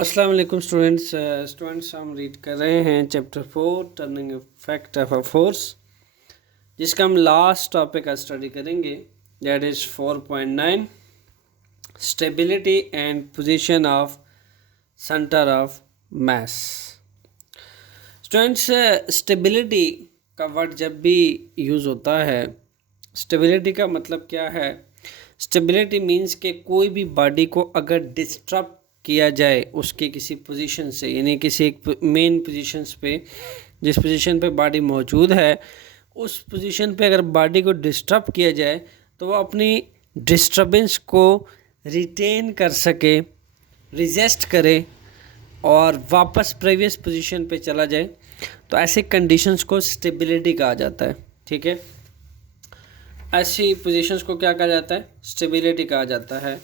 अस्सलाम वालेकुम स्टूडेंट्स हम रीड कर रहे हैं chapter 4 turning effect of a force, जिसका हम लास्ट टॉपिक का स्टडी करेंगे, that is 4.9 stability and position of centre of mass. Students, stability का वर्ड जब भी यूज़ होता है, स्टेबिलिटी का मतलब क्या है? स्टेबिलिटी मीन्स कि कोई भी बॉडी को अगर डिस्टर्ब किया जाए उसके किसी पोजीशन से, यानी किसी एक मेन पोजीशंस पे, जिस पोजीशन पे बॉडी मौजूद है उस पोजीशन पे अगर बॉडी को डिस्टर्ब किया जाए तो वो अपनी डिस्टर्बेंस को रिटेन कर सके, रिजेस्ट करे और वापस प्रीवियस पोजीशन पे चला जाए, तो ऐसे कंडीशंस को स्टेबिलिटी कहा जाता है। ठीक है, ऐसी पोजीशंस को क्या कहा जाता है? स्टेबिलिटी कहा जाता है।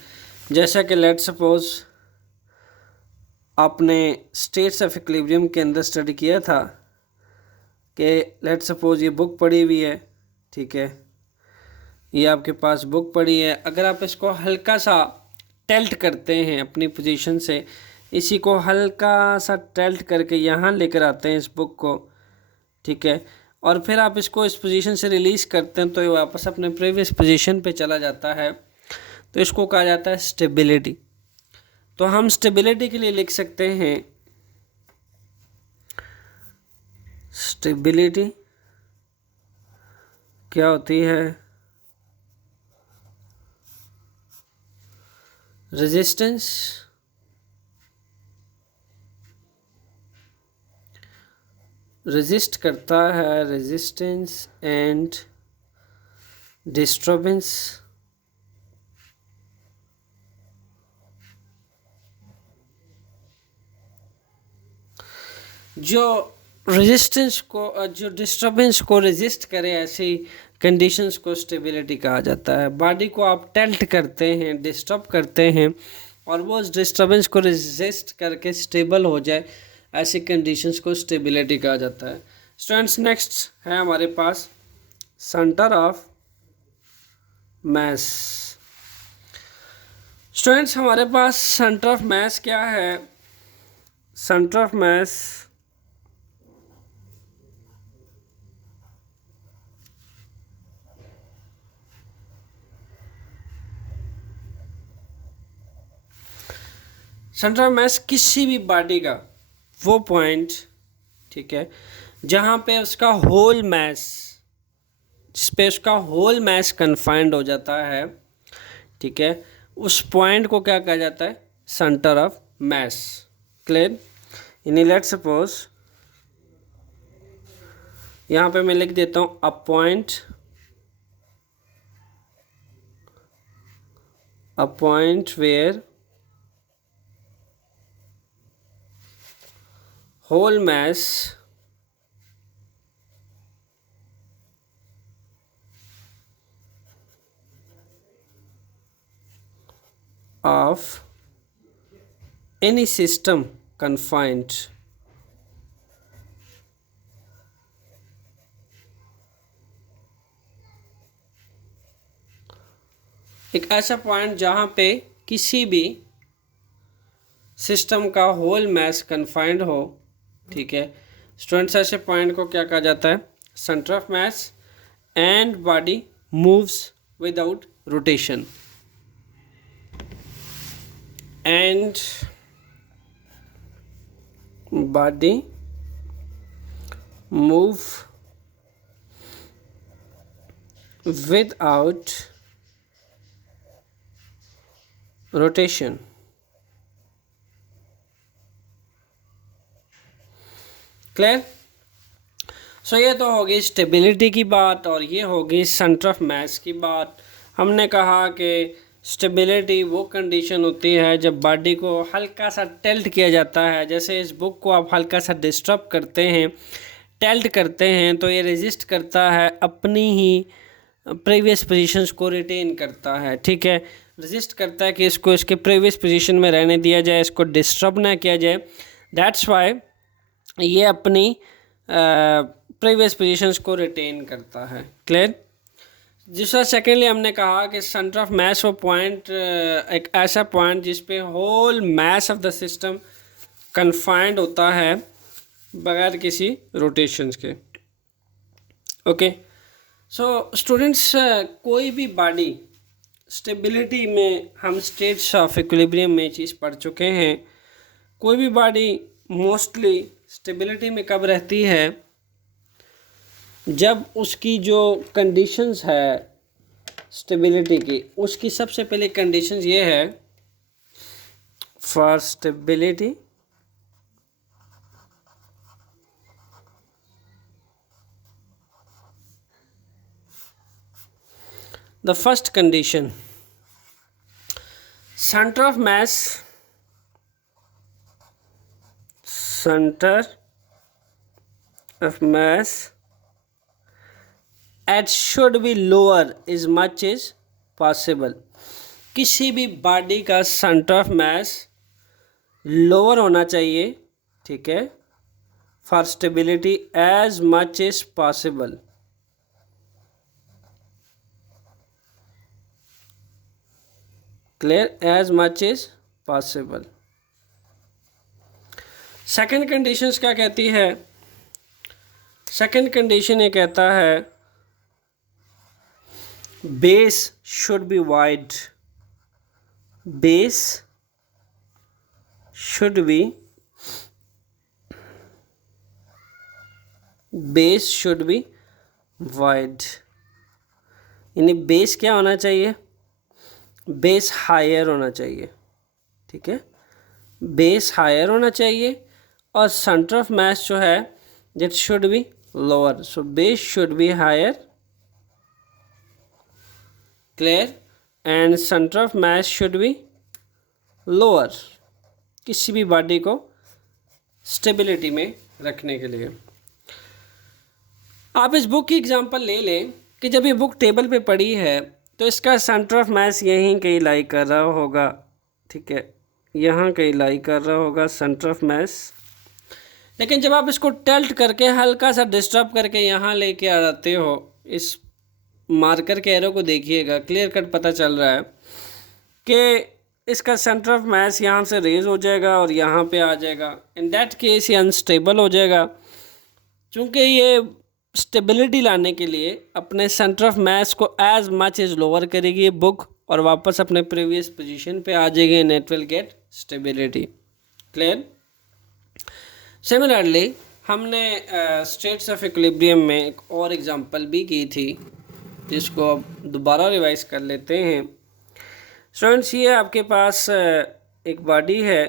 जैसा कि लेट सपोज आपने स्टेट्स ऑफ इक्विलिब्रियम के अंदर स्टडी किया था कि लेट सपोज ये बुक पड़ी हुई है, ठीक है, ये आपके पास बुक पड़ी है, अगर आप इसको हल्का सा टेल्ट करते हैं अपनी पोजीशन से, इसी को हल्का सा टेल्ट करके यहाँ लेकर आते हैं इस बुक को, ठीक है, और फिर आप इसको इस पोजीशन से रिलीज़ करते हैं तो ये वापस अपने प्रीवियस पोजीशन पे चला जाता है, तो इसको कहा जाता है स्टेबिलिटी। तो हम स्टेबिलिटी के लिए लिख सकते हैं, स्टेबिलिटी क्या होती है? रेजिस्टेंस रेजिस्ट करता है, रेजिस्टेंस एंड डिस्टर्बेंस जो रेजिस्टेंस को, जो डिस्टर्बेंस को रेजिस्ट करे, ऐसी कंडीशंस को स्टेबिलिटी कहा जाता है। बॉडी को आप टेल्ट करते हैं, डिस्टर्ब करते हैं और वो उस डिस्टर्बेंस को रेजिस्ट करके स्टेबल हो जाए, ऐसी कंडीशंस को स्टेबिलिटी कहा जाता है। स्टूडेंट्स, नेक्स्ट है हमारे पास सेंटर ऑफ मास। स्टूडेंट्स, हमारे पास सेंटर ऑफ मास क्या है? Centre of mass centre of मास किसी भी बॉडी का वो पॉइंट, ठीक है, जहाँ पे उसका होल मास, जिस पे उसका होल मास कन्फाइंड हो जाता है, ठीक है, उस पॉइंट को क्या कहा जाता है? Centre of mass. क्लियर? यानी लेट सपोज यहाँ पे मैं लिख देता हूँ a point where whole mass of any system confined एक ऐसा पॉइंट जहाँ पे किसी भी सिस्टम का होल मास कन्फाइंड हो, ठीक है। स्टूडेंट्स, ऐसे पॉइंट को क्या कहा जाता है? Centre of mass and body moves without rotation, and body move without rotation. Clear? So ये तो होगी स्टेबिलिटी की बात और ये होगी सेंटर ऑफ मास की बात। हमने कहा कि स्टेबिलिटी वो कंडीशन होती है जब बॉडी को हल्का सा टेल्ट किया जाता है, जैसे इस बुक को आप हल्का सा डिस्टर्ब करते हैं, टेल्ट करते हैं, तो ये रेजिस्ट करता है, अपनी ही प्रीवियस पोजीशंस को रिटेन करता है, ठीक है, रेजिस्ट करता है कि इसको इसके प्रीवियस पोजीशन में रहने दिया जाए, इसको डिस्टर्ब ना किया जाए। दैट्स वाई ये अपनी प्रीवियस पोजीशंस को रिटेन करता है। क्लियर? दूसरा सेकेंडली हमने कहा कि सेंटर ऑफ मास वो पॉइंट, एक ऐसा पॉइंट जिस पे whole mass of the system confined होता है बगैर किसी रोटेशंस के। ओके, सो स्टूडेंट्स, कोई भी बॉडी स्टेबिलिटी में हम स्टेट्स ऑफ इक्विलिब्रियम में चीज़ पढ़ चुके हैं। कोई भी बॉडी मोस्टली स्टेबिलिटी में कब रहती है, जब उसकी जो कंडीशंस है स्टेबिलिटी की, उसकी सबसे पहले कंडीशंस ये है for stability the first condition, centre of mass at should be lower is much is possible. किसी भी बॉडी का सेंटर ऑफ मास लोअर होना चाहिए, ठीक है, for stability as much is possible. Clear, as much is possible. Second conditions क्या कहती है? सेकंड कंडीशन ये कहता है base should be wide, base should be wide. यानी बेस क्या होना चाहिए? बेस हायर होना चाहिए, ठीक है, बेस हायर होना चाहिए और सेंटर ऑफ मास जो है that should be lower, so base should be higher, clear, and centre of mass should be lower, किसी भी बॉडी को स्टेबिलिटी में रखने के लिए। आप इस बुक की एग्जांपल ले लें कि जब ये बुक टेबल पे पड़ी है तो इसका सेंटर ऑफ मास यहीं कहीं लाई कर रहा होगा, ठीक है, यहाँ कहीं लाई कर रहा होगा सेंटर ऑफ मास। लेकिन जब आप इसको टिल्ट करके हल्का सा डिस्टर्ब करके यहाँ लेके आ जाते हो, इस मार्कर के एरो को देखिएगा, क्लियर कट पता चल रहा है कि इसका सेंटर ऑफ मास यहाँ से रेज हो जाएगा और यहाँ पे आ जाएगा। इन दैट केस ये अनस्टेबल हो जाएगा, चूँकि ये स्टेबिलिटी लाने के लिए अपने सेंटर ऑफ मास को एज मच एज लोअर करेगी ये बुक और वापस अपने प्रीवियस पोजीशन पे आ जाएगी and it will get stability. Clear. Similarly हमने स्टेट्स ऑफ इक्विलिब्रियम में एक और एग्जांपल भी की थी जिसको अब दोबारा रिवाइज कर लेते हैं। स्टूडेंट्स, ये आपके पास एक बॉडी है,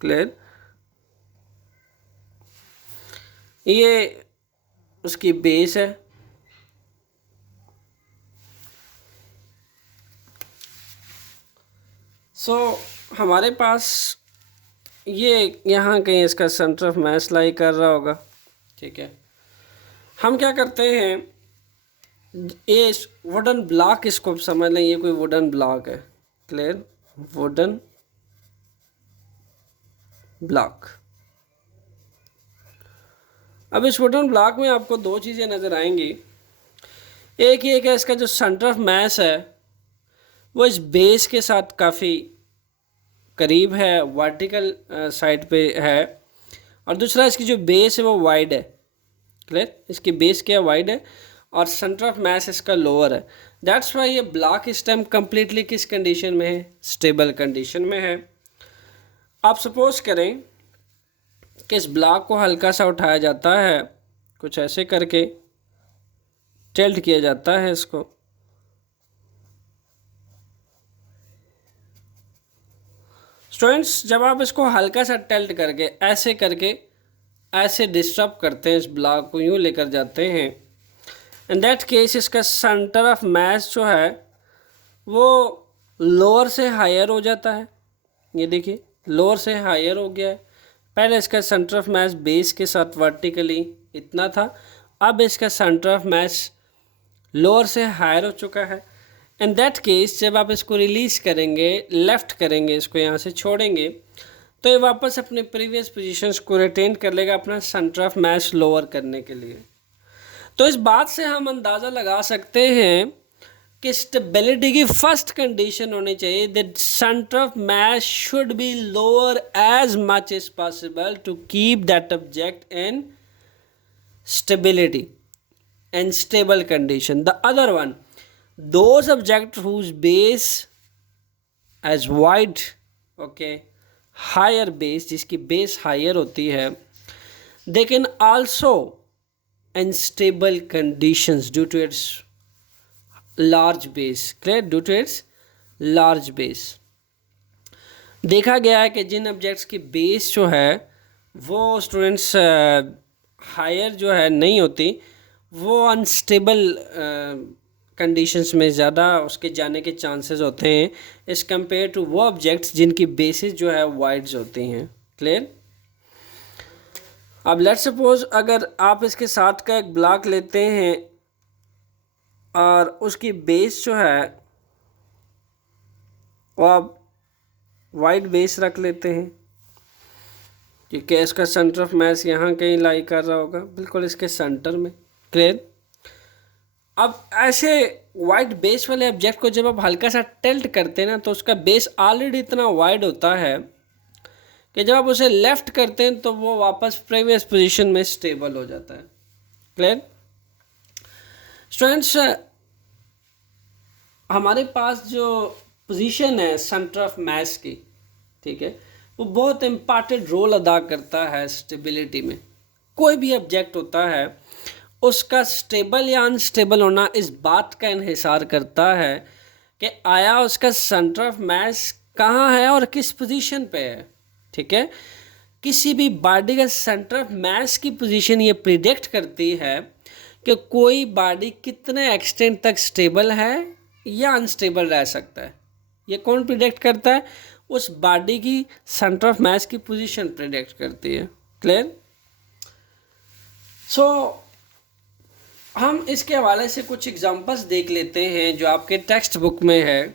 क्लियर, ये उसकी बेस है, हमारे पास ये यहाँ कहीं इसका सेंटर ऑफ मास लाई कर रहा होगा, ठीक है। हम क्या करते हैं, ये वुडन ब्लॉक, इसको समझ लें ये कोई वुडन ब्लॉक है, क्लियर, वुडन ब्लॉक। अब इस वुडन ब्लॉक में आपको दो चीज़ें नज़र आएंगी। एक ये कि इसका जो सेंटर ऑफ मास है वो इस बेस के साथ काफ़ी करीब है, वर्टिकल साइड पे है, और दूसरा इसकी जो बेस है वो वाइड है, क्लियर, इसकी बेस क्या वाइड है और सेंटर ऑफ मास इसका लोअर है। दैट्स वाई ये ब्लॉक इस टाइम कम्प्लीटली किस कंडीशन में है? स्टेबल कंडीशन में है। आप सपोज करें कि इस ब्लॉक को हल्का सा उठाया जाता है, कुछ ऐसे करके टिल्ट किया जाता है इसको, स्टूडेंट्स, जब आप इसको हल्का सा टिल्ट करके ऐसे डिस्टर्ब करते हैं, इस ब्लॉक को यूँ लेकर जाते हैं, इन दैट केस इसका सेंटर ऑफ मास जो है वो लोअर से हायर हो जाता है। ये देखिए लोअर से हायर हो गया है। पहले इसका सेंटर ऑफ मास बेस के साथ वर्टिकली इतना था, अब इसका सेंटर ऑफ मास लोअर से हायर हो चुका है। इन दैट केस जब आप इसको रिलीज़ करेंगे, लेफ़्ट करेंगे, इसको यहाँ से छोड़ेंगे, तो ये वापस अपने प्रीवियस पोजीशंस को रिटेन कर लेगा अपना सेंटर ऑफ मास लोअर करने के लिए। तो इस बात से हम अंदाज़ा लगा सकते हैं कि स्टेबिलिटी की फर्स्ट कंडीशन होनी चाहिए that centre of mass should be lower as much as possible to keep that object in stability and stable condition. The other one, those objects whose base as wide, okay, higher base, जिसकी base higher होती है, they can also in stable conditions due to its large base. Clear? Due to its large base. देखा गया है कि जिन objects की base जो है वो स्टूडेंट्स हायर जो है नहीं होती, वो अनस्टेबल कंडीशंस में ज़्यादा उसके जाने के चांसेस होते हैं एज़ कम्पेयर टू वो ऑब्जेक्ट्स जिनकी बेसिस जो है वाइड्स होती हैं. क्लियर? अब लेट्स सपोज अगर आप इसके साथ का एक ब्लॉक लेते हैं और उसकी बेस जो है वो आप वाइड बेस रख लेते हैं, ठीक है. इसका सेंटर ऑफ मास यहाँ कहीं लाई कर रहा होगा, बिल्कुल इसके सेंटर में. क्लियर? अब ऐसे वाइड बेस वाले ऑब्जेक्ट को जब आप हल्का सा टिल्ट करते हैं ना, तो उसका बेस ऑलरेडी इतना वाइड होता है कि जब आप उसे लेफ्ट करते हैं तो वो वापस प्रीवियस पोजीशन में स्टेबल हो जाता है. क्लियर? स्टूडेंट्स, हमारे पास जो पोजीशन है सेंटर ऑफ मास की, ठीक है, वो बहुत इम्पॉर्टेंट रोल अदा करता है स्टेबिलिटी में. कोई भी ऑब्जेक्ट होता है उसका स्टेबल या अनस्टेबल होना इस बात का इन्हिसार करता है कि आया उसका सेंटर ऑफ मास कहाँ है और किस पोजीशन पे है. ठीक है, किसी भी बॉडी का सेंटर ऑफ मास की पोजीशन ये प्रिडिक्ट करती है कि कोई बॉडी कितने एक्सटेंट तक स्टेबल है या अनस्टेबल रह सकता है. ये कौन प्रिडिक्ट करता है? उस बॉडी की सेंटर ऑफ मास की पोजीशन प्रिडिक्ट करती है. क्लियर? सो हम इसके हवाले से कुछ एग्जांपल्स देख लेते हैं जो आपके टेक्स्ट बुक में है,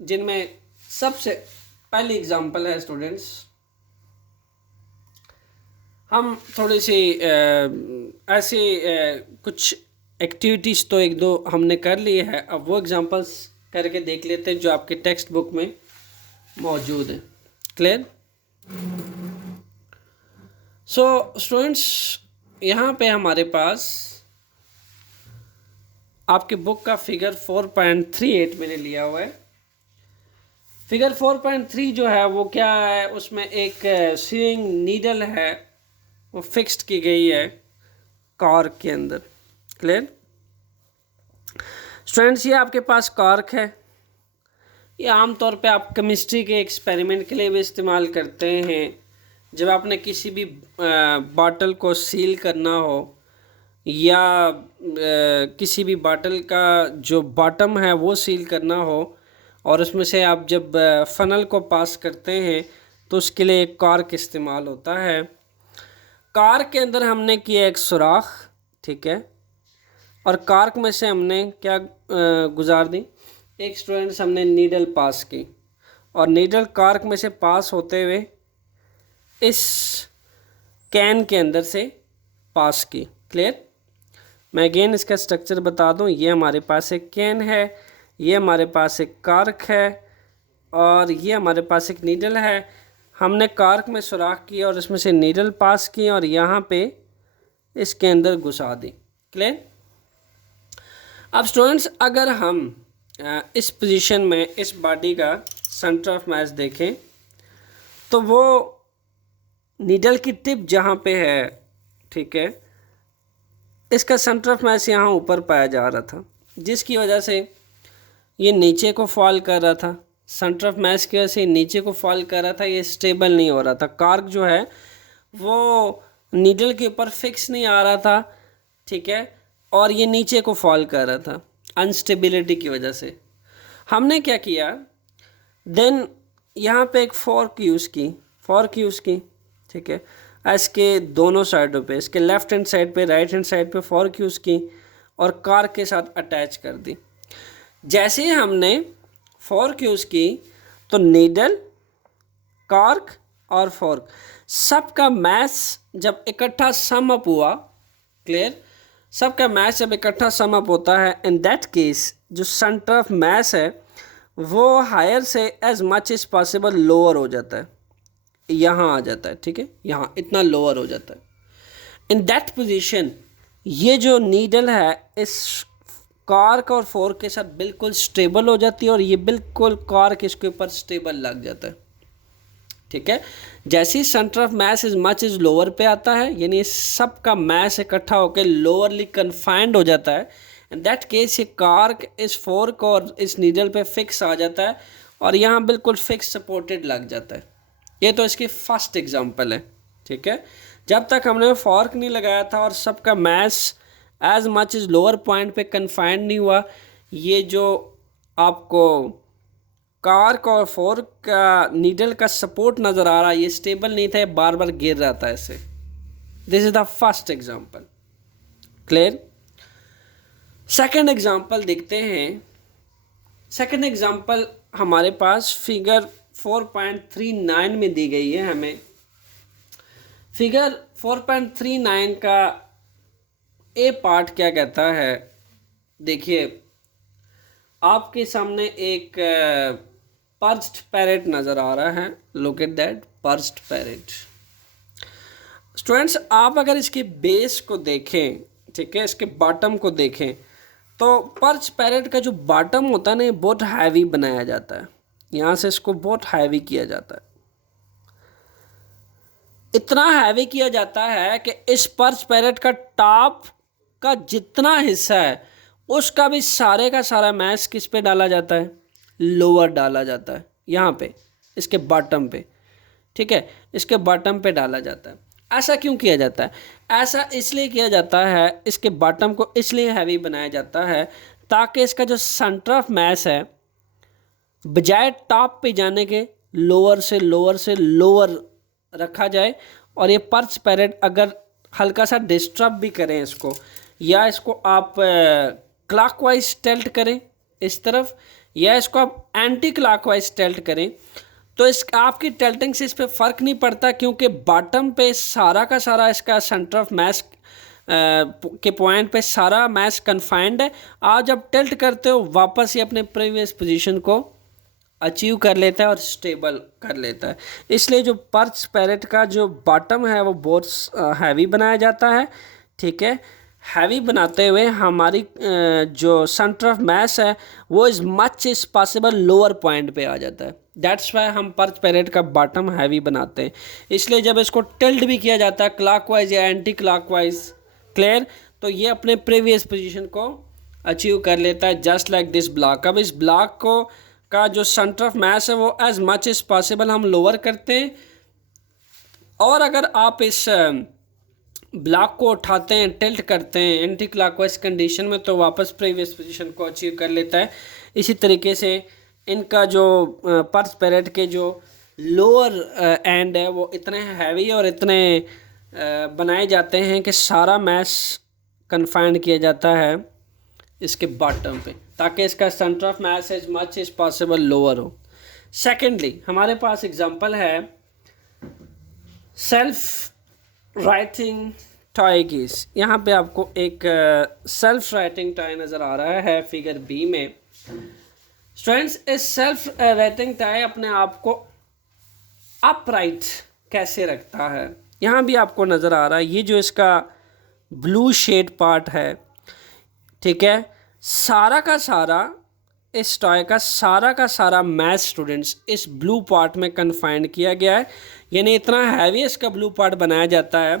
जिनमें सबसे पहली एग्जांपल है स्टूडेंट्स, हम थोड़ी सी ऐसी कुछ एक्टिविटीज़ तो एक दो हमने कर ली है, अब वो एग्जांपल्स करके देख लेते हैं जो आपके टेक्स्ट बुक में मौजूद है. क्लियर? सो स्टूडेंट्स, यहाँ पे हमारे पास आपके बुक का फिगर 4.38 मैंने लिया हुआ है. फिगर 4.3 जो है वो क्या है, उसमें एक सीइंग नीडल है, वो फिक्स्ड की गई है कॉर्क के अंदर. क्लियर? स्टूडेंट्स, ये आपके पास कॉर्क है. ये आमतौर पे आप केमिस्ट्री के एक्सपेरिमेंट के लिए भी इस्तेमाल करते हैं. जब आपने किसी भी बॉटल को सील करना हो या किसी भी बॉटल का जो बॉटम है वो सील करना हो और उसमें से आप जब फनल को पास करते हैं तो उसके लिए एक कॉर्क इस्तेमाल होता है. कॉर्क के अंदर हमने किया एक सुराख, ठीक है, और कॉर्क में से हमने क्या गुजार दी, एक स्टूडेंट्स हमने नीडल पास की और नीडल कॉर्क में से पास होते हुए इस कैन के अंदर से पास की. क्लियर? मैं अगेन इसका स्ट्रक्चर बता दूं. ये हमारे पास एक कैन है, ये हमारे पास एक कॉर्क है और ये हमारे पास एक नीडल है. हमने कॉर्क में सुराख किया और इसमें से नीडल पास की और यहाँ पे इसके अंदर घुसा दी. क्लियर? अब स्टूडेंट्स, अगर हम इस पोजीशन में इस बॉडी का सेंटर ऑफ मास देखें तो वो नीडल की टिप जहाँ पे है, ठीक है, इसका सेंटर ऑफ मास यहाँ ऊपर पाया जा रहा था, जिसकी वजह से ये नीचे को फॉल कर रहा था. सेंटर ऑफ मास की वजह से नीचे को फॉल कर रहा था, ये स्टेबल नहीं हो रहा था. कॉर्क जो है वो नीडल के ऊपर फिक्स नहीं आ रहा था, ठीक है, और ये नीचे को फॉल कर रहा था अनस्टेबिलिटी की वजह से. हमने क्या किया, देन यहाँ पे एक फोर्क यूज़ की, ठीक है, इसके दोनों साइडों पे, इसके लेफ़्ट हैंड साइड पे, राइट हैंड साइड पे फोर्क यूज़ की और कॉर्क के साथ अटैच कर दी. जैसे ही हमने फोर्क यूज़ की तो नीडल, कॉर्क और फोर्क सबका मास जब इकट्ठा सम अप हुआ, क्लियर, सबका मास जब इकट्ठा सम अप होता है, इन दैट केस जो सेंटर ऑफ मास है वो हायर से as much as possible lower हो जाता है, यहाँ आ जाता है, ठीक है, यहाँ इतना लोअर हो जाता है। इन दैट पोजीशन ये जो नीडल है इस कॉर्क और फोर्क के साथ बिल्कुल स्टेबल हो जाती है और ये बिल्कुल कॉर्क इसके ऊपर स्टेबल लग जाता है, ठीक है। जैसे ही centre of mass is much is lower पे आता है, यानी सब का मास इकट्ठा होकर लोअरली कन्फाइंड हो जाता है, इन दैट केस ये कॉर्क इस फोर्क और इस नीडल पे फिक्स आ जाता है और यहाँ बिल्कुल फिक्स सपोर्टेड लग जाता है। ये तो इसकी फर्स्ट एग्जांपल है, ठीक है। जब तक हमने फोर्क नहीं लगाया था और सबका mass as much is lower point पे कन्फाइंड नहीं हुआ, ये जो आपको कॉर्क और फोर्क का नीडल का सपोर्ट नज़र आ रहा है ये स्टेबल नहीं था, ये बार बार गिर रहा था ऐसे। This is the first example, clear. Second example देखते हैं। सेकंड एग्जांपल हमारे पास फिगर 4.39 में दी गई है हमें। फिगर 4.39 का ए पार्ट क्या कहता है, देखिए आपके सामने एक पर्च्ड पैरेट नज़र आ रहा है। Look at that perched parrot. Students आप अगर इसके बेस को देखें, ठीक है, इसके बॉटम को देखें तो पर्च पैरेट का जो बॉटम होता है ना ये बहुत हैवी बनाया जाता है, यहाँ से इसको बहुत हैवी किया जाता है। इतना हैवी किया जाता है कि इस पर्च पैरेट का टॉप का जितना हिस्सा है उसका भी सारे का सारा मैस किस पे डाला जाता है, लोअर डाला जाता है, यहाँ पे इसके बॉटम पे, ठीक है, इसके बॉटम पे डाला जाता है। ऐसा क्यों किया जाता है? ऐसा इसलिए किया जाता है, इसके बॉटम को इसलिए हैवी बनाया जाता है ताकि इसका जो सेंटर ऑफ मास है बजाय टॉप पे जाने के लोअर से लोअर रखा जाए और ये पर्च पैरेट अगर हल्का सा डिस्टर्ब भी करें इसको, या इसको आप क्लॉकवाइज टिल्ट करें इस तरफ, या इसको आप एंटी क्लॉकवाइज टिल्ट करें, तो इस आपकी टिल्टिंग से इस पर फ़र्क नहीं पड़ता क्योंकि बॉटम पे सारा का सारा इसका सेंटर ऑफ मास के पॉइंट पे सारा मास कन्फाइंड है। आप जब टिल्ट करते हो वापस ही अपने प्रीवियस पोजीशन को अचीव कर लेता है और स्टेबल कर लेता है। इसलिए जो पर्च पैरेट का जो बॉटम है वो बहुत हैवी बनाया जाता है, ठीक है। हैवी बनाते हुए हमारी जो सेंटर ऑफ मास है वो is much is possible lower point पे आ जाता है। दैट्स वाई हम पर्च पैरेट का बॉटम हैवी बनाते हैं। इसलिए जब इसको टिल्ट भी किया जाता है क्लॉकवाइज या एंटी क्लॉकवाइज, क्लियर, तो ये अपने प्रीवियस पोजीशन को अचीव कर लेता है, जस्ट लाइक दिस ब्लॉक। अब इस ब्लॉक को का जो सेंटर ऑफ मास है वो एज मच एज पॉसिबल हम लोअर करते हैं, और अगर आप इस ब्लॉक को उठाते हैं, टिल्ट करते हैं एंटी क्लॉकवाइज कंडीशन में, तो वापस प्रीवियस पोजीशन को अचीव कर लेता है। इसी तरीके से इनका जो पर्च पैरेट के जो लोअर एंड है वो इतने हैवी और इतने बनाए जाते हैं कि सारा मास कन्फाइंड किया जाता है इसके बॉटम पे ताकि इसका centre of mass as much as possible lower हो। सेकेंडली हमारे पास एग्जांपल है सेल्फ राइटिंग टॉय कीज। यहाँ पे आपको एक सेल्फ राइटिंग टॉय नज़र आ रहा है फिगर बी में। स्टूडेंट्स इस सेल्फ राइटिंग टॉय अपने आप को अपराइट कैसे रखता है, यहाँ भी आपको नज़र आ रहा है। ये जो इसका ब्लू शेड पार्ट है, ठीक है, सारा का सारा इस टॉय का सारा मैथ स्टूडेंट्स इस ब्लू पार्ट में कन्फाइंड किया गया है। यानी इतना हैवी इसका ब्लू पार्ट बनाया जाता है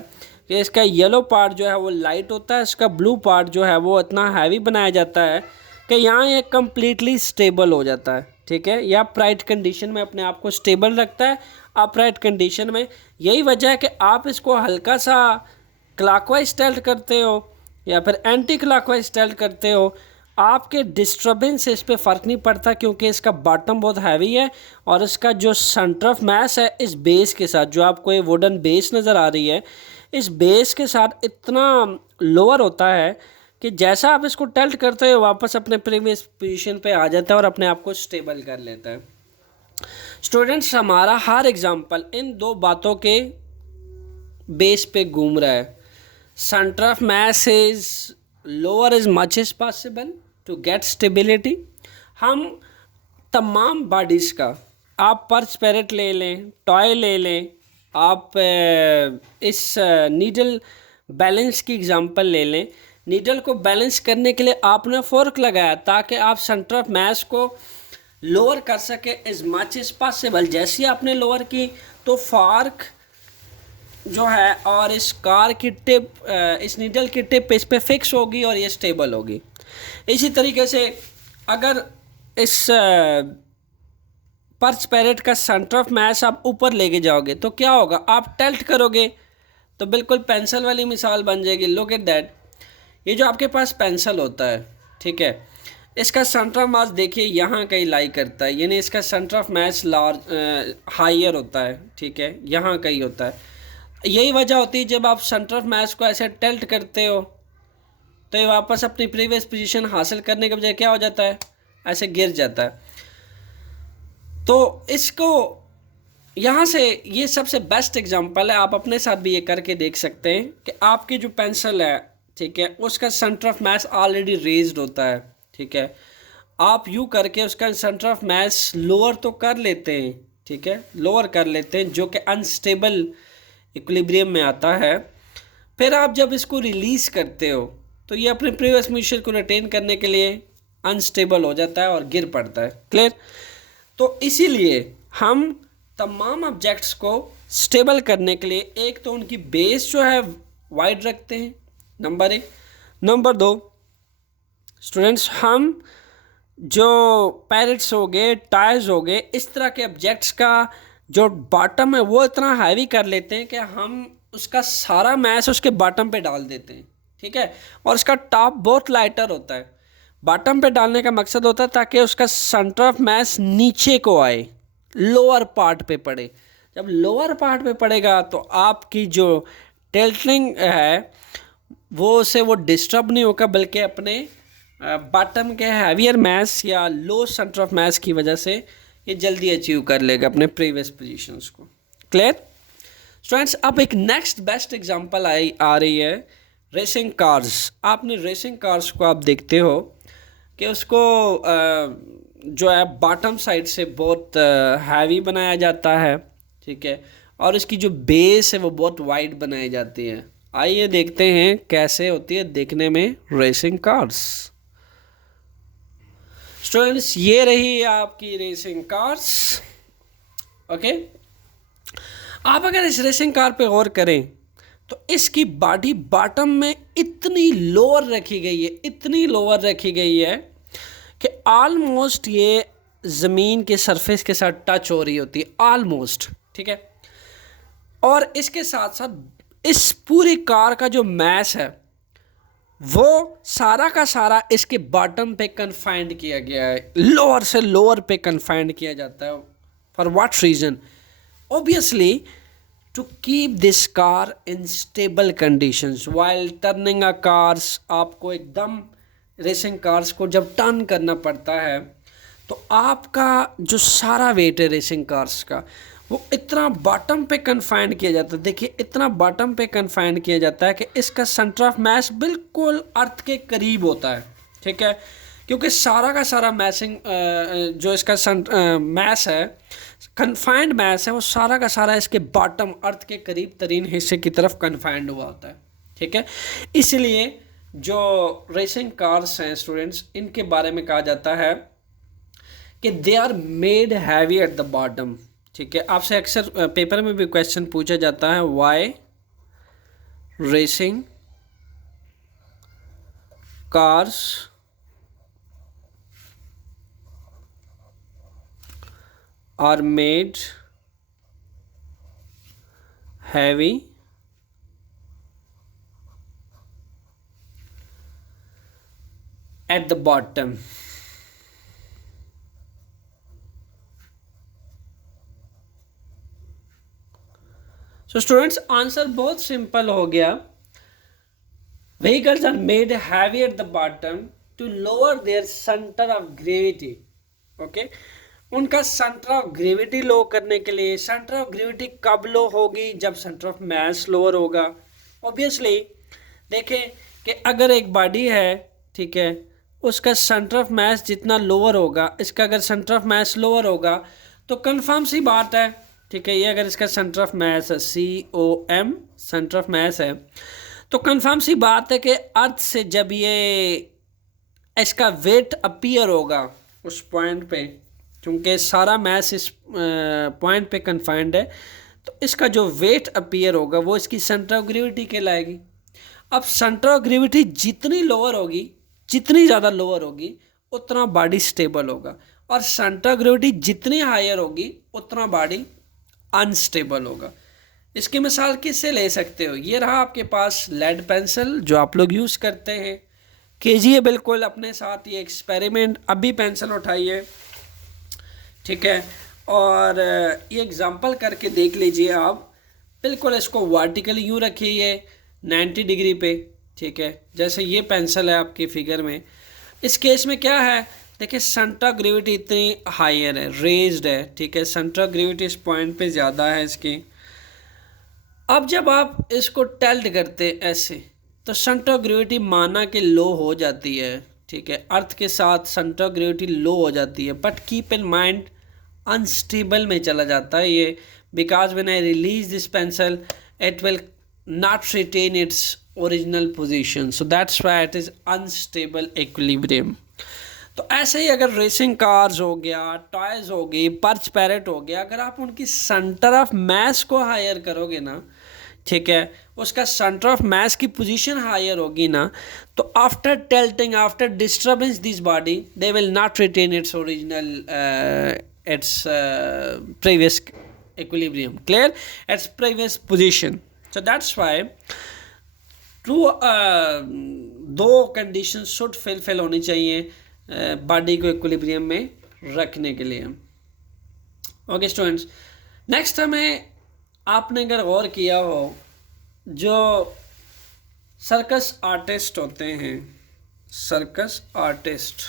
कि इसका येलो पार्ट जो है वो लाइट होता है, इसका ब्लू पार्ट जो है वो इतना हैवी बनाया जाता है कि यहाँ ये कम्प्लीटली स्टेबल हो जाता है, ठीक है, या अपराइट कंडीशन में अपने आप को स्टेबल रखता है। अपराइट कंडीशन में यही वजह है कि आप इसको हल्का सा क्लॉकवाइज टिल्ट करते हो या फिर एंटी क्लॉकवाइज टिल्ट करते हो, आपके डिस्टर्बेंस से इस पर फ़र्क नहीं पड़ता क्योंकि इसका बॉटम बहुत हैवी है और इसका जो सेंटर ऑफ मास है इस बेस के साथ, जो आपको ये वुडन बेस नज़र आ रही है, इस बेस के साथ इतना लोअर होता है कि जैसा आप इसको टिल्ट करते हो वापस अपने प्रीवियस पोजीशन पे आ जाता है और अपने आप को स्टेबल कर लेता है। स्टूडेंट्स हमारा हर एग्जांपल इन दो बातों के बेस पे घूम रहा है। Centre of mass is lower as much as possible to get stability. हम तमाम बॉडीज़ का, आप पर्च पैरेट ले लें, टॉय ले लें, आप इस नीडल बैलेंस की एग्जांपल ले लें। नीडल को बैलेंस करने के लिए आपने फोर्क लगाया ताकि आप सेंटर ऑफ मास को लोअर कर सके एज मच एज पॉसिबल। जैसे ही आपने लोअर की तो फार्क जो है और इस कार की टिप, इस नीडल की टिप इस पे फिक्स होगी और ये स्टेबल होगी। इसी तरीके से अगर इस पर्च पैरेट का सेंटर ऑफ मास आप ऊपर लेके जाओगे तो क्या होगा, आप टिल्ट करोगे तो बिल्कुल पेंसिल वाली मिसाल बन जाएगी। लुक एट दैट, ये जो आपके पास पेंसिल होता है, ठीक है, इसका सेंटर ऑफ मास देखिए यहाँ कहीं लाई करता है, यानी इसका centre of mass large higher होता है, ठीक है, यहाँ कहीं होता है। यही वजह होती है जब आप सेंटर ऑफ मास को ऐसे टिल्ट करते हो तो ये वापस अपनी प्रीवियस पोजीशन हासिल करने के बजाय क्या हो जाता है, ऐसे गिर जाता है। तो इसको यहाँ से ये सबसे बेस्ट एग्जांपल है, आप अपने साथ भी ये करके देख सकते हैं कि आपकी जो पेंसिल है, ठीक है, उसका centre of mass already raised होता है, ठीक है, आप यूँ करके उसका सेंटर ऑफ मास लोअर तो कर लेते हैं, ठीक है, लोअर कर लेते हैं, जो कि अनस्टेबल इक्विलिब्रियम में आता है। फिर आप जब इसको रिलीज़ करते हो तो ये अपने प्रीवियस पोजीशन को रिटेन करने के लिए अनस्टेबल हो जाता है और गिर पड़ता है। क्लियर? तो इसीलिए हम तमाम ऑब्जेक्ट्स को स्टेबल करने के लिए एक तो उनकी बेस जो है वाइड रखते हैं, नंबर 1। नंबर 2, स्टूडेंट्स, हम जो पैरेट्स हो गए, टायर्स हो गए, इस तरह के ऑब्जेक्ट्स का जो बॉटम है वो इतना हैवी कर लेते हैं कि हम उसका सारा मास उसके बॉटम पे डाल देते हैं, ठीक है, और उसका टॉप बहुत लाइटर होता है। बॉटम पे डालने का मकसद होता है ताकि उसका सेंटर ऑफ मास नीचे को आए, लोअर पार्ट पे पड़े। जब लोअर पार्ट पे पड़ेगा तो आपकी जो टिल्टिंग है वो डिस्टर्ब नहीं होगा, बल्कि अपने बॉटम के हैवियर मास या लो सेंटर ऑफ मास की वजह से ये जल्दी अचीव कर लेगा अपने प्रीवियस पोजीशंस को। Clear students? अब एक नेक्स्ट बेस्ट एग्जांपल आ रही है रेसिंग कार्स। आपने रेसिंग कार्स को आप देखते हो कि उसको जो है बॉटम साइड से बहुत हैवी बनाया जाता है, ठीक है, और इसकी जो बेस है वो बहुत वाइड बनाई जाती है। आइए देखते हैं कैसे होती है देखने में रेसिंग कार्स। स्टूडेंट्स, ये रही आपकी रेसिंग कार्स। ओके, आप अगर इस रेसिंग कार पे गौर करें तो इसकी बॉडी बॉटम में इतनी लोअर रखी गई है, इतनी लोअर रखी गई है कि ऑलमोस्ट ये ज़मीन के सरफेस के साथ टच हो रही होती है, ऑलमोस्ट, ठीक है। और इसके साथ साथ इस पूरी कार का जो मास है वो सारा का सारा इसके बॉटम पे कन्फाइंड किया गया है, लोअर से लोअर पे कन्फाइंड किया जाता है। For what reason? Obviously to keep this car in stable conditions while turning a cars। आपको एकदम रेसिंग कार्स को जब टर्न करना पड़ता है तो आपका जो सारा वेट है रेसिंग कार्स का वो इतना बॉटम पे कन्फाइंड किया जाता है। देखिए, इतना बॉटम पे कन्फाइंड किया जाता है कि इसका सेंटर ऑफ मास बिल्कुल अर्थ के करीब होता है, ठीक है, क्योंकि सारा का सारा मैसिंग जो इसका मास है, कन्फाइंड मास है, वो सारा का सारा इसके बॉटम अर्थ के करीब तरीन हिस्से की तरफ कन्फाइंड हुआ होता है, ठीक है। इसलिए जो रेसिंग कार्स हैं स्टूडेंट्स, इनके बारे में कहा जाता है कि they are made heavy at the bottom, ठीक है। आपसे अक्सर पेपर में भी क्वेश्चन पूछा जाता है, why racing cars are made heavy at the bottom। So students, answer बहुत सिंपल हो गया। Vehicles are made heavy at the bottom to lower their center of gravity। okay? उनका सेंटर ऑफ ग्रेविटी लो करने के लिए, सेंटर ऑफ ग्रेविटी कब लो होगी? जब सेंटर ऑफ मास लोअर होगा। ऑब्वियसली देखें कि अगर एक बॉडी है, ठीक है, उसका सेंटर ऑफ मास जितना लोअर होगा, इसका अगर सेंटर ऑफ मास लोअर होगा तो कंफर्म सी बात है, ठीक है, ये अगर इसका सेंटर ऑफ मास है COM सेंटर ऑफ मास है, तो कंफर्म सी बात है कि अर्थ से जब ये इसका वेट अपीयर होगा उस पॉइंट पे, क्योंकि सारा मास इस पॉइंट पे कन्फाइंड है, तो इसका जो वेट अपीयर होगा वो इसकी सेंटर ऑफ ग्रेविटी कहलाएगी। अब सेंटर ऑफ ग्रेविटी जितनी लोअर होगी, जितनी ज़्यादा लोअर होगी, उतना बॉडी स्टेबल होगा, और सेंटर ऑफ ग्रेविटी जितनी हायर होगी उतना बॉडी अनस्टेबल होगा। इसकी मिसाल किससे ले सकते हो? ये रहा आपके पास लेड पेंसिल जो आप लोग यूज़ करते हैं, कीजिए बिल्कुल अपने साथ ये एक्सपेरिमेंट, अभी पेंसिल उठाइए, ठीक है, और ये एग्जांपल करके देख लीजिए आप। बिल्कुल इसको वर्टिकली यूँ रखिए 90 डिग्री पे, ठीक है, जैसे ये पेंसिल है आपकी फिगर में। इस केस में क्या है, देखिए सेंटर ऑफ ग्रेविटी इतनी हायर है, रेज्ड है, ठीक है, सेंटर ऑफ ग्रेविटी इस पॉइंट पे ज़्यादा है इसकी। अब जब आप इसको टेल्ट करते ऐसे, तो सेंटर ऑफ ग्रेविटी माना कि लो हो जाती है, ठीक है, अर्थ के साथ सेंटर ऑफ ग्रेविटी लो हो जाती है, but keep in mind unstable में चला जाता है ये, because when I release this pencil it will not retain its original position, so that's why it is unstable equilibrium. तो ऐसे ही अगर रेसिंग कार्स हो गया, टॉयज़ हो गई, पर्च पैरेट हो गया, अगर आप उनकी सेंटर ऑफ मास को हायर करोगे ना, ठीक है, उसका सेंटर ऑफ मास की पोजीशन हायर होगी ना, तो after tilting, after disturbance this body, they will not retain its original its previous equilibrium, clear, its previous position. So that's why two दो कंडीशन शुड फिल होनी चाहिए बॉडी को equilibrium में रखने के लिए। ओके स्टूडेंट्स, नेक्स्ट हमें, आपने अगर गौर किया हो, जो सर्कस आर्टिस्ट होते हैं, circus artist,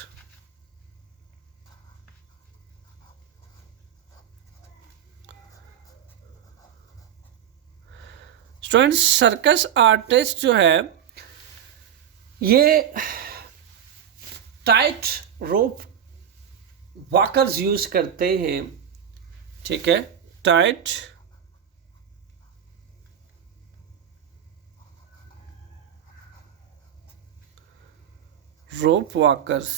students circus artist जो है ये टाइट रोप वॉकर्स यूज करते हैं, ठीक है, टाइट रोप वॉकर्स,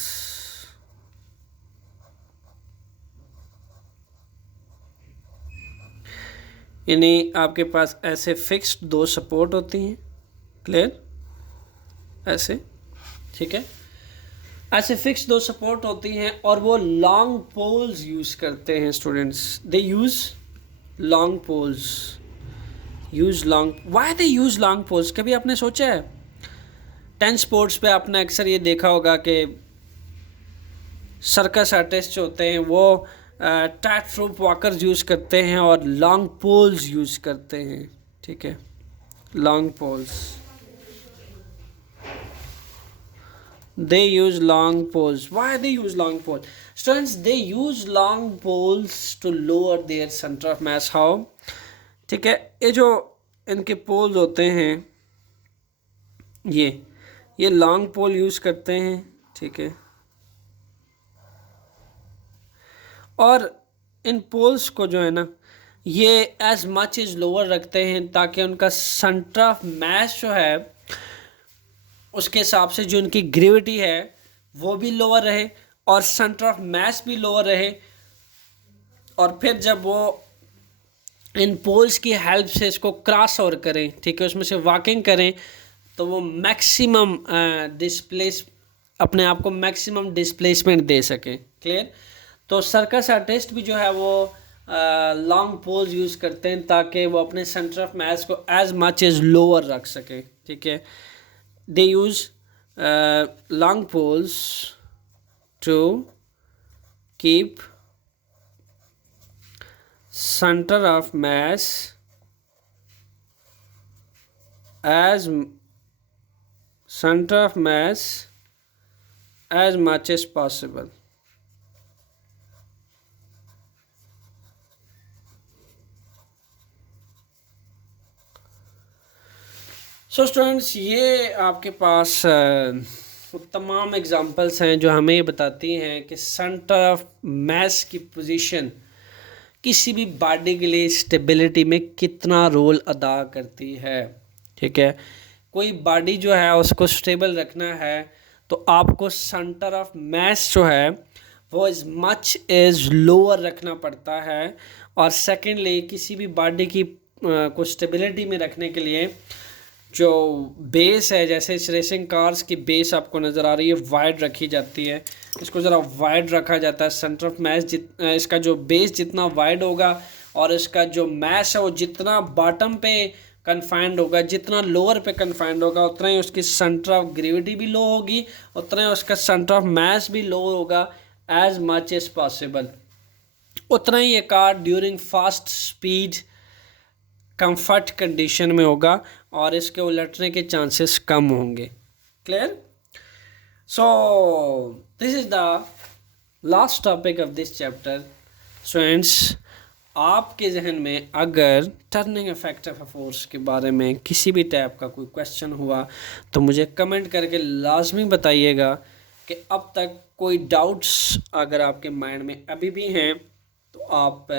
यानी आपके पास ऐसे फिक्स्ड दो सपोर्ट होती हैं, क्लियर, ऐसे, ठीक है, ऐसे फिक्स दो सपोर्ट होती हैं, और वो लॉन्ग पोल्स यूज़ करते हैं students, they use long poles, use long, why they use long poles? कभी आपने सोचा है? 10 स्पोर्ट्स पे आपने अक्सर ये देखा होगा कि सर्कस आर्टिस्ट जो होते हैं वो टाइट रोप वॉकर्स यूज़ करते हैं और लॉन्ग पोल्स यूज़ करते हैं, ठीक है, long poles, they use long poles. Why they use long poles? Students, they use long poles to lower their center of mass. How? ठीक है, ये जो इनके पोल्स होते हैं, ये लॉन्ग पोल यूज़ करते हैं, ठीक है, और इन पोल्स को जो है ना, ये एज मच इज लोअर रखते हैं ताकि उनका सेंटर ऑफ मास जो है उसके हिसाब से जो उनकी ग्रेविटी है वो भी लोअर रहे और सेंटर ऑफ मास भी लोअर रहे, और फिर जब वो इन पोल्स की हेल्प से इसको क्रॉस ओवर करें, ठीक है, उसमें से वॉकिंग करें, तो वो मैक्सिमम अपने आप को मैक्सिमम डिस्प्लेसमेंट दे सकें, क्लियर। तो सर्कस आर्टिस्ट भी जो है वो लॉन्ग पोल्स यूज़ करते हैं ताकि वो अपने सेंटर ऑफ मास को एज मच एज लोअर रख सकें, ठीक है। They use long poles to keep center of mass as much as possible. So students, ये आपके पास तमाम एग्जांपल्स हैं जो हमें ये बताती हैं कि सेंटर ऑफ मास की पोजीशन किसी भी बॉडी के लिए स्टेबिलिटी में कितना रोल अदा करती है। ठीक है, कोई बॉडी जो है उसको स्टेबल रखना है तो आपको सेंटर ऑफ मास जो है वो इज़ मच एज लोअर रखना पड़ता है। और सेकेंडली, किसी भी बॉडी की को स्टेबिलिटी में रखने के लिए जो बेस है, जैसे इस रेसिंग कार्स की बेस आपको नज़र आ रही है वाइड रखी जाती है, इसको ज़रा वाइड रखा जाता है। सेंटर ऑफ मास इसका जो बेस जितना वाइड होगा और इसका जो मास है वो जितना बॉटम पे कन्फाइंड होगा, जितना लोअर पे कन्फाइंड होगा, उतना ही उसकी सेंटर ऑफ ग्रेविटी भी लो होगी, उतना ही उसका सेंटर ऑफ मास भी लो होगा एज मच एज पॉसिबल। उतना ही ये car during fast speed comfort condition में होगा और इसके उलटने के चांसेस कम होंगे। Clear? So this is the last topic of this chapter. Students, आपके जहन में अगर टर्निंग इफेक्ट ऑफ फोर्स के बारे में किसी भी टाइप का कोई क्वेश्चन हुआ तो मुझे कमेंट करके लाजमी बताइएगा कि अब तक कोई डाउट्स अगर आपके माइंड में अभी भी हैं तो आप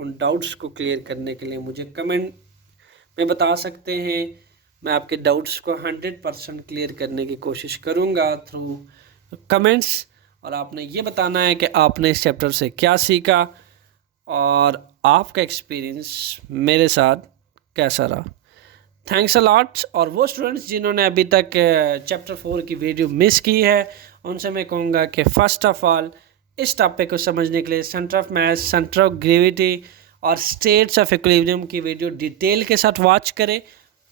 उन डाउट्स को क्लियर करने के लिए मुझे कमेंट में बता सकते हैं। मैं आपके डाउट्स को 100% क्लियर करने की कोशिश करूँगा थ्रू कमेंट्स। और आपने ये बताना है कि आपने इस चैप्टर से क्या सीखा और आपका एक्सपीरियंस मेरे साथ कैसा रहा। Thanks a lot. और वो स्टूडेंट्स जिन्होंने अभी तक चैप्टर 4 की वीडियो मिस की है उनसे मैं कहूँगा कि फ़र्स्ट ऑफ़ ऑल इस टॉपिक को समझने के लिए centre of mass, centre of gravity और स्टेट्स ऑफ इक्विलिब्रियम की वीडियो डिटेल के साथ वॉच करें,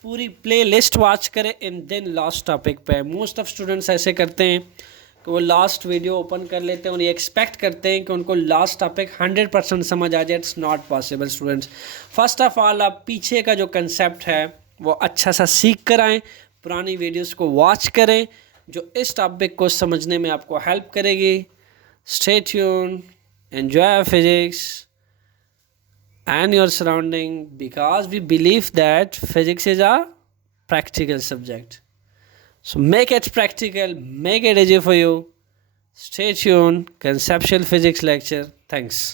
पूरी प्ले लिस्ट वॉच करें एंड देन लास्ट टॉपिक पे। मोस्ट ऑफ स्टूडेंट्स ऐसे करते हैं कि वो लास्ट वीडियो ओपन कर लेते हैं और ये एक्सपेक्ट करते हैं कि उनको लास्ट टॉपिक 100% समझ आ जाए। It's not possible students. First of all आप पीछे का जो कंसेप्ट है वो अच्छा सा सीख कर आएँ, पुरानी वीडियोस को वॉच करें जो इस टॉपिक को समझने में आपको हेल्प करेगी। Stay tune, enjoy physics and your surrounding, because we believe that physics is a practical subject. So make it practical, make it easy for you. Stay tuned. Conceptual physics lecture. Thanks.